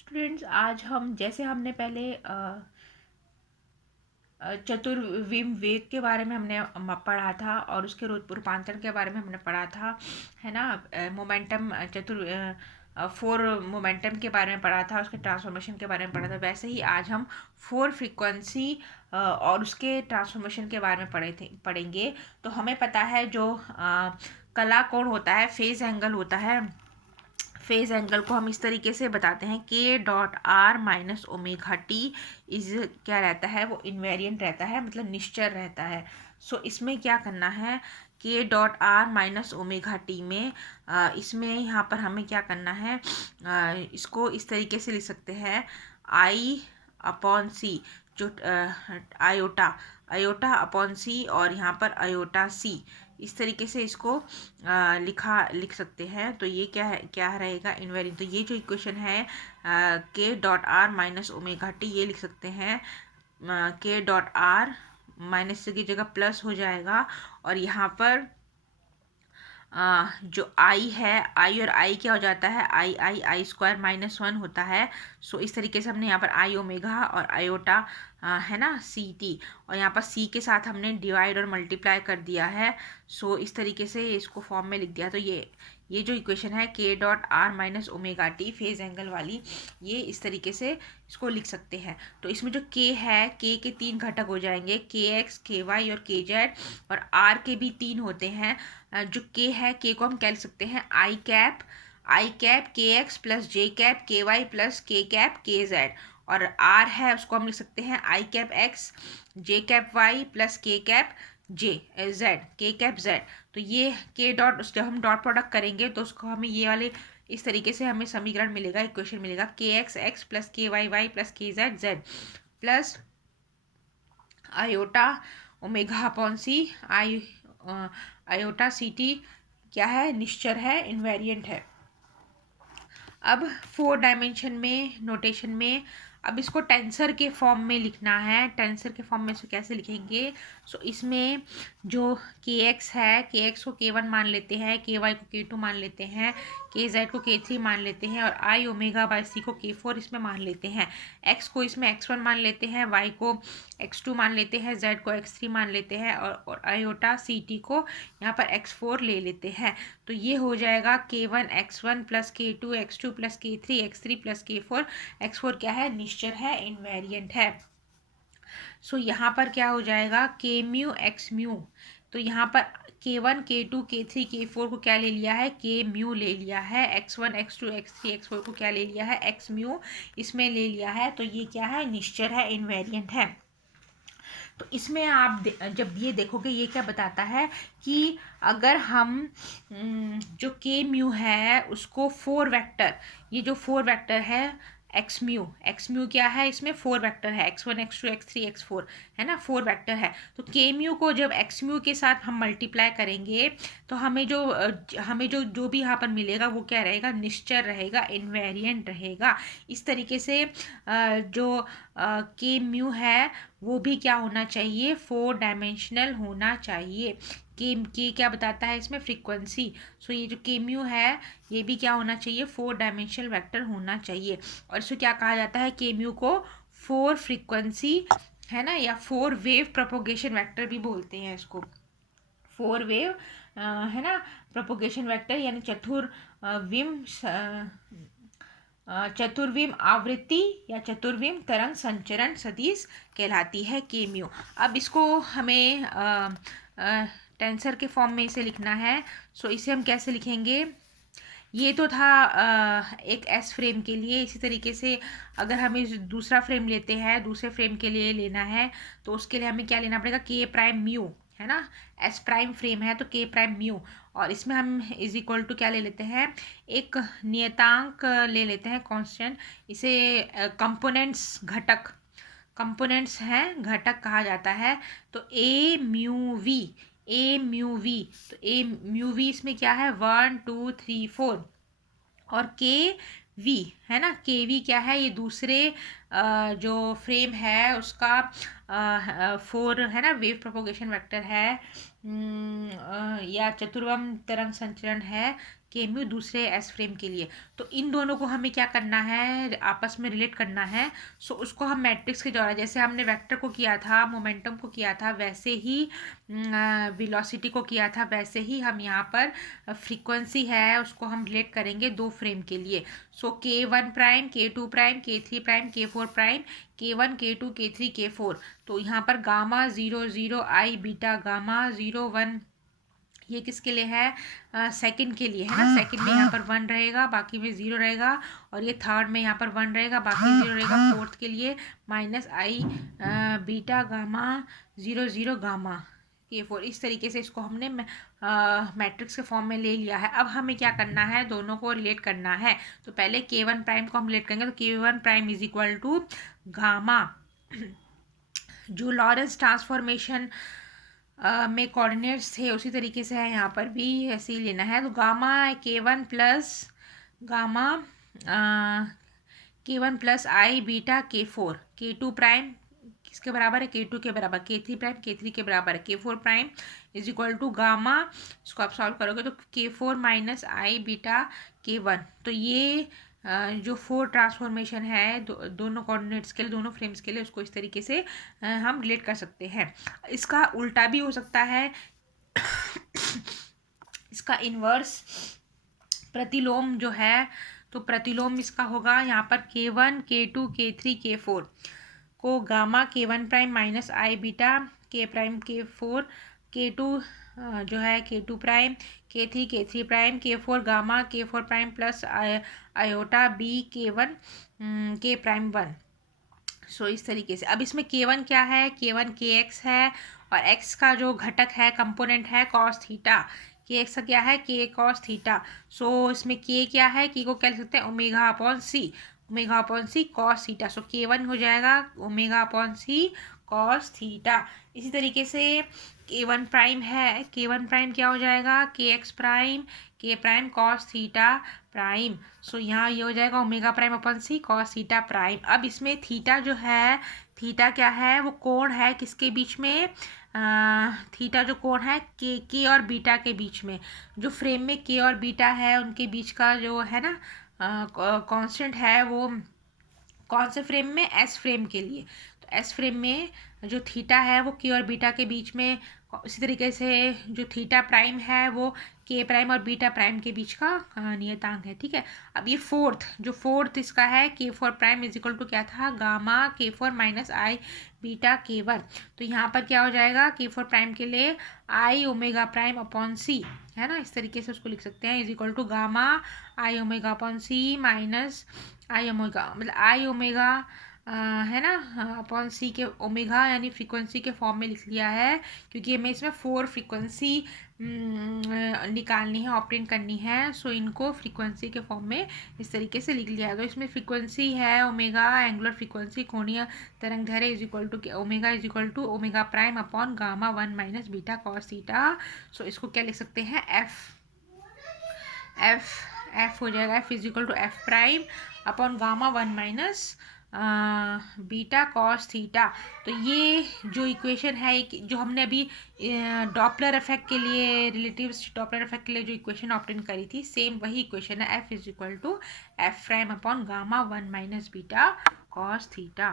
Students, आज हम जैसे हमने पहले चतुर्विम वेद के बारे में हमने पढ़ा था और उसके रूपांतरण के बारे में हमने पढ़ा था, है ना। मोमेंटम फोर मोमेंटम के बारे में पढ़ा था, उसके ट्रांसफॉर्मेशन के बारे में पढ़ा था। वैसे ही आज हम फोर फ्रीक्वेंसी और उसके ट्रांसफॉर्मेशन के बारे में पढ़ेंगे। तो हमें पता है जो कला कोण होता है, फेज एंगल होता है। फेज एंगल को हम इस तरीके से बताते हैं, के dot are minus omega T is क्या रहता है, वो इन्वेरियंट रहता है, मतलब निश्चर रहता है। सो इसमें क्या करना है, के dot are minus omega T में इसमें यहाँ पर हमें क्या करना है, इसको इस तरीके से लिख सकते हैं, आई अपॉन सी, जो आयोटा आयोटा अपॉन सी और यहाँ पर आयोटा सी, इस तरीके से इसको लिख सकते हैं। तो ये क्या रहेगा, इनवेरिएंट। तो ये जो इक्वेशन है के dot are minus omega T, ये लिख सकते हैं के डॉट आर माइनस की जगह प्लस हो जाएगा, और यहाँ पर जो आई है, आई और आई क्या हो जाता है, आई आई आई स्क्वायर माइनस वन होता है। सो इस तरीके से हमने यहाँ पर आई ओमेगा और आयोटा है ना सी टी, और यहाँ पर सी के साथ हमने डिवाइड और मल्टीप्लाई कर दिया है। सो इस तरीके से इसको फॉर्म में लिख दिया। तो ये जो इक्वेशन है के dot are minus omega T phase angle वाली, ये इस तरीके से इसको लिख सकते हैं। तो इसमें जो के है, के तीन घटक हो जाएंगे, के एक्स, के वाई और के जेड, और आर के भी तीन होते हैं। जो के है, के को हम कह सकते हैं आई कैप के एक्स प्लस जे कैप के वाई प्लस के कैप के जेड, और आर है उसको हम लिख सकते हैं आई कैप एक्स जे कैप वाई प्लस के कैप जे जेड के कैप जेड। तो ये के डॉट, जब हम डॉट प्रोडक्ट करेंगे तो उसको हमें ये वाले इस तरीके से हमें समीकरण मिलेगा, इक्वेशन मिलेगा, K X X plus K Y Y plus K Z Z plus iota omega upon C iota C T क्या है, निश्चर है, इन्वेरिएंट है। अब फोर डायमेंशन में नोटेशन में अब इसको टेंसर के फॉर्म में लिखना है। टेंसर के फॉर्म में इसको कैसे लिखेंगे, सो इसमें जो के एक्स है, के एक्स को के वन मान लेते हैं, के वाई को के टू मान लेते हैं, के जेड को के थ्री मान लेते हैं, और आई ओमेगा बाई सी को के फोर इसमें मान लेते हैं। एक्स को इसमें एक्स वन मान लेते हैं, वाई को एक्स टू मान लेते हैं, जेड को एक्स थ्री मान लेते हैं, और आयोटा सी टी को यहाँ पर एक्स फोर ले लेते हैं। तो ये हो जाएगा के वन एक्स वन प्लस के टू एक्स टू प्लस के थ्री एक्स थ्री प्लस के फोर एक्स फोर क्या है, निश्चर है, इनवेरिएंट है। सो यहाँ पर क्या हो जाएगा, के म्यू एक्स म्यू। तो यहाँ पर के वन के टू के थ्री के फोर को क्या ले लिया है, के म्यू ले लिया है। X one X two X three X four को क्या ले लिया है, एक्स म्यू इसमें ले लिया है। तो ये क्या है, निश्चर है, इनवेरिएंट है। तो इसमें आप जब ये देखोगे, ये क्या बताता है कि अगर हम जो के म्यू है उसको फोर वेक्टर, ये जो फोर वेक्टर है एक्स म्यू क्या है, इसमें फोर वेक्टर है, X one X two X three X four, है ना, फोर वेक्टर है। तो के म्यू को जब एक्स म्यू के साथ हम मल्टीप्लाई करेंगे तो हमें जो भी यहाँ पर मिलेगा वो क्या रहेगा, निश्चर रहेगा, इनवेरिएंट रहेगा। इस तरीके से जो के म्यू है वो भी क्या होना चाहिए, फोर डायमेंशनल होना चाहिए। के क्या बताता है इसमें, फ्रीक्वेंसी। सो ये जो के म्यू है ये भी क्या होना चाहिए, फोर डायमेंशनल वेक्टर होना चाहिए। और इसको क्या कहा जाता है, के म्यू को फोर फ्रीक्वेंसी, है ना, या फोर वेव प्रोपोगेशन वेक्टर भी बोलते हैं इसको। फोर वेव है ना प्रोपोगेशन वेक्टर, यानी चतुर्विम आवृत्ति या चतुर्विम तरंग संचरण सदिश कहलाती है के म्यू। अब इसको हमें टेंसर के फॉर्म में इसे लिखना है। सो इसे हम कैसे लिखेंगे, ये तो था एक एस फ्रेम के लिए। इसी तरीके से अगर हमें दूसरा फ्रेम लेते हैं, दूसरे फ्रेम के लिए लेना है, तो उसके लिए हमें क्या लेना पड़ेगा, के प्राइम म्यू, है ना, एस प्राइम फ्रेम है तो के प्राइम म्यू, और इसमें हम इज इक्वल टू क्या ले लेते हैं, एक नियतांक ले लेते हैं, कांस्टेंट। इसे कंपोनेंट्स कंपोनेंट्स हैं, घटक कहा जाता है। तो ए म्यू वी, तो ए म्यू वी इसमें क्या है, 1 2 3 4, और के वी, है ना, के वी क्या है, ये दूसरे जो फ्रेम है उसका फोर, है ना, वेव प्रोपोगेशन वेक्टर है, या चतुर्वम तरंग संचरण है के म्यू दूसरे एस फ्रेम के लिए। तो इन दोनों को हमें क्या करना है, आपस में रिलेट करना है। सो उसको हम मैट्रिक्स के द्वारा, जैसे हमने वेक्टर को किया था, मोमेंटम को किया था, वैसे ही वेलोसिटी को किया था, वैसे ही हम यहाँ पर फ्रीक्वेंसी है उसको हम रिलेट करेंगे दो फ्रेम के लिए। सो K1 prime, K2 prime, K3 prime, K4 prime, K1, K2, K3, K4। तो यहाँ पर गामा 0 0 आई बीटा गामा 0 1, ये किसके लिए है, सेकंड के लिए है ना। सेकंड में यहाँ पर 1 रहेगा, बाकी में 0 रहेगा, और ये थर्ड में यहाँ पर 1 रहेगा, बाकी 0 रहेगा। फोर्थ के लिए minus I beta gamma 0 0 gamma K4। इस तरीके से इसको हमने मैट्रिक्स के फॉर्म में ले लिया है। अब हमें क्या करना है, दोनों को रिलेट करना है। तो पहले K1 प्राइम को हम रिलेट करेंगे। तो K1 prime is equal to gamma, जो लॉरेंस ट्रांसफॉर्मेशन में कोऑर्डिनेट्स थे उसी तरीके से है यहाँ पर भी ऐसे ही लेना है। तो gamma K1 plus gamma K1 plus I beta K4, K2 prime किसके बराबर है, K2 के बराबर, K3 प्राइम K3 के बराबर है, K4 prime is equal to gamma, इसको आप सॉल्व करोगे तो K4 minus I beta K1। तो ये जो 4 ट्रांसफॉर्मेशन है दोनों कोऑर्डिनेट्स के लिए, दोनों फ्रेम्स के लिए, उसको इस तरीके से हम रिलेट कर सकते हैं। इसका उल्टा भी हो सकता है, इसका इन्वर्स प्रतिलोम जो है, तो प्रतिलोम इसका होगा यहाँ पर K1 K2 K3 K4 को gamma K1 prime minus I beta K prime K4, K2 जो है K2 prime, K3 prime, K4 gamma K4 prime plus iota B K1 K prime 1। So इस तरीके से। अब इसमें K1 क्या है, K1 KX है, और X का जो घटक है, कंपोनेंट है कॉस थीटा। KX का क्या है, K कॉस थीटा। सो इसमें K क्या है, K को क्या लिख सकते हैं, ओमेगा अपॉन सी, ओमेगा अपॉन सी कॉस थीटा। सो K1 हो जाएगा ओमेगा अपॉन सी कॉस थीटा। इसी तरीके से K1 प्राइम है, K1 प्राइम क्या हो जाएगा, KX prime K prime cos theta prime. So यहाँ ये हो जाएगा omega prime upon C cos theta prime. अब इसमें थीटा जो है, थीटा क्या है, वो कोण है किसके बीच में, थीटा जो कोण है के और बीटा के बीच में। जो फ्रेम में के और बीटा है उनके बीच का जो है ना कांस्टेंट है, वो कौन से फ्रेम में, एस फ्रेम के लिए। तो एस फ्रेम में जो थीटा है वो के और बीटा के बीच में, इसी तरीके से जो थीटा प्राइम है वो के प्राइम और बीटा प्राइम के बीच का नियतांक है, ठीक है। अब ये फोर्थ इसका है K4 prime is equal to क्या था, gamma K4 minus I beta K1। तो यहाँ पर क्या हो जाएगा, K4 प्राइम के लिए I omega prime upon C, है ना, इस तरीके से उसको लिख सकते हैं, is equal to gamma I omega upon C minus I omega, मतलब आई ओमेगा है ना अपॉन सी के ओमेगा, यानी फ्रीक्वेंसी के फॉर्म में लिख लिया है, क्योंकि हमें इसमें 4 फ्रीक्वेंसी निकालनी है, ऑप्टेन करनी है। सो इनको फ्रीक्वेंसी के फॉर्म में इस तरीके से लिख लिया है। तो इसमें फ्रीक्वेंसी है ओमेगा, एंगुलर फ्रीक्वेंसी कोणीय तरंग दैर्ध्य is equal to omega is equal to omega prime upon gamma 1 minus beta cos theta. So इसको क्या लिख सकते हैं, एफ हो जाएगा, F is equal to F prime upon gamma 1 minus beta cos theta. तो ये जो इक्वेशन है, जो हमने अभी डॉपलर इफेक्ट के लिए, रिलेटिव डॉपलर इफेक्ट के लिए जो इक्वेशन ऑप्टेन करी थी, सेम वही इक्वेशन है, F is equal to F prime upon gamma 1 minus beta cos theta.